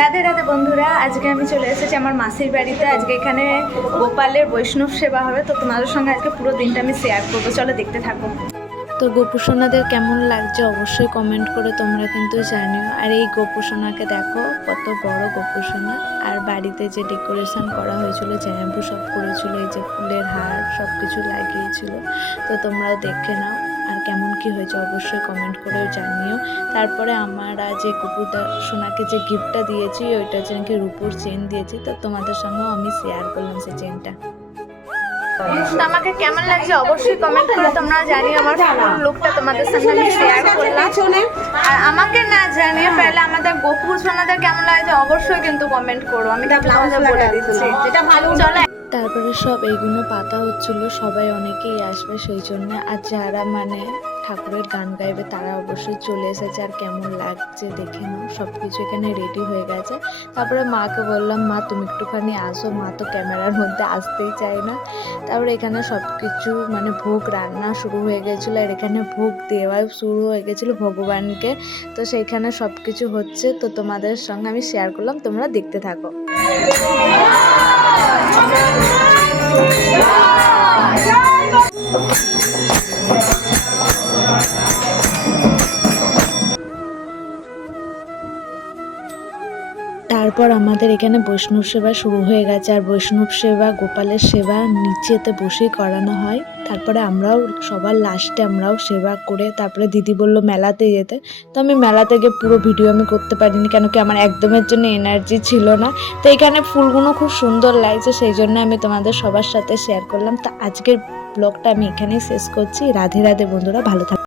রাধে রাধে বন্ধুরা, আজকে আমি চলে এসেছি আমার মাসির বাড়িতে। আজকে এখানে গোপালের বৈষ্ণব সেবা হবে, তো তোমাদের সঙ্গে আজকে পুরো দিনটা আমি শেয়ার করবো, চলো দেখতে থাকো। তো গোপুসোনাদের কেমন লাগছে অবশ্যই কমেন্ট করে তোমরা কিন্তু জানিও। আর এই গোপুসোনাকে দেখো, কত বড় গোপুসোনা। আর বাড়িতে যে ডেকোরেশন করা হয়েছিল, জ্যাম্পু সব করেছিল, এই যে ফুলের হার সব কিছু লাগিয়েছিল, তো তোমরাও দেখে নাও। আর কেমন কি হয়েছে অবশ্যই কমেন্ট করেও জানিও। তারপরে আমরা যে গোপুসোনাকে যে গিফটটা দিয়েছি, ওইটা হচ্ছে নাকি রূপোর চেন দিয়েছি, তো তোমাদের সঙ্গেও আমি শেয়ার করলাম সেই চেনটা। তো আমাকে কেমন লাগছে অবশ্যই কমেন্ট করে তোমরা জানিও। আমার ফুল লুকটা তোমাদের সঙ্গে আমি শেয়ার করলাম। আর আমাকে না জানিয়ে পেলে আমাদের গোপুসোনাদের কেমন লাগছে অবশ্যই কিন্তু কমেন্ট করো, আমি তোমাদের বলে দিচ্ছি যেটা ভালো। চলো তারপরে সব এইগুলো পাতা হচ্ছিল, সবাই অনেকেই আসবে সেই জন্য। আর যারা মানে ঠাকুরের গান গাইবে তারা অবশ্যই চলে এসেছে। আর কেমন লাগছে দেখে নাও, সব কিছু এখানে রেডি হয়ে গেছে। তারপরে মাকে বললাম, মা তুমি একটুখানি আসো, মা তো ক্যামেরার মধ্যে আসতেই চায় না। তারপরে এখানে সব কিছু মানে ভোগ রান্না শুরু হয়ে গেছিলো, আর এখানে ভোগ দেওয়া শুরু হয়ে গেছিলো ভগবানকে। তো সেইখানে সব কিছু হচ্ছে, তো তোমাদের সঙ্গে আমি শেয়ার করলাম, তোমরা দেখতে থাকো। তারপর আমাদের এখানে বৈষ্ণব সেবা শুরু হয়ে গেছে। আর বৈষ্ণব সেবা, গোপালের সেবা নিচেতে বসেই করানো হয়। তারপরে আমরাও সবার লাস্টে আমরাও সেবা করে তারপরে দিদি বলল মেলাতে যেতে। তো আমি মেলাতে গিয়ে পুরো ভিডিও আমি করতে পারিনি, কেন কি আমার একদমের জন্য এনার্জি ছিল না। তো এখানে ফুলগুলো খুব সুন্দর লাগছে, সেই জন্য আমি তোমাদের সবার সাথে শেয়ার করলাম। তো আজকের ব্লগটা আমি এখানেই শেষ করছি। রাধে রাধে বন্ধুরা, ভালো থাকো।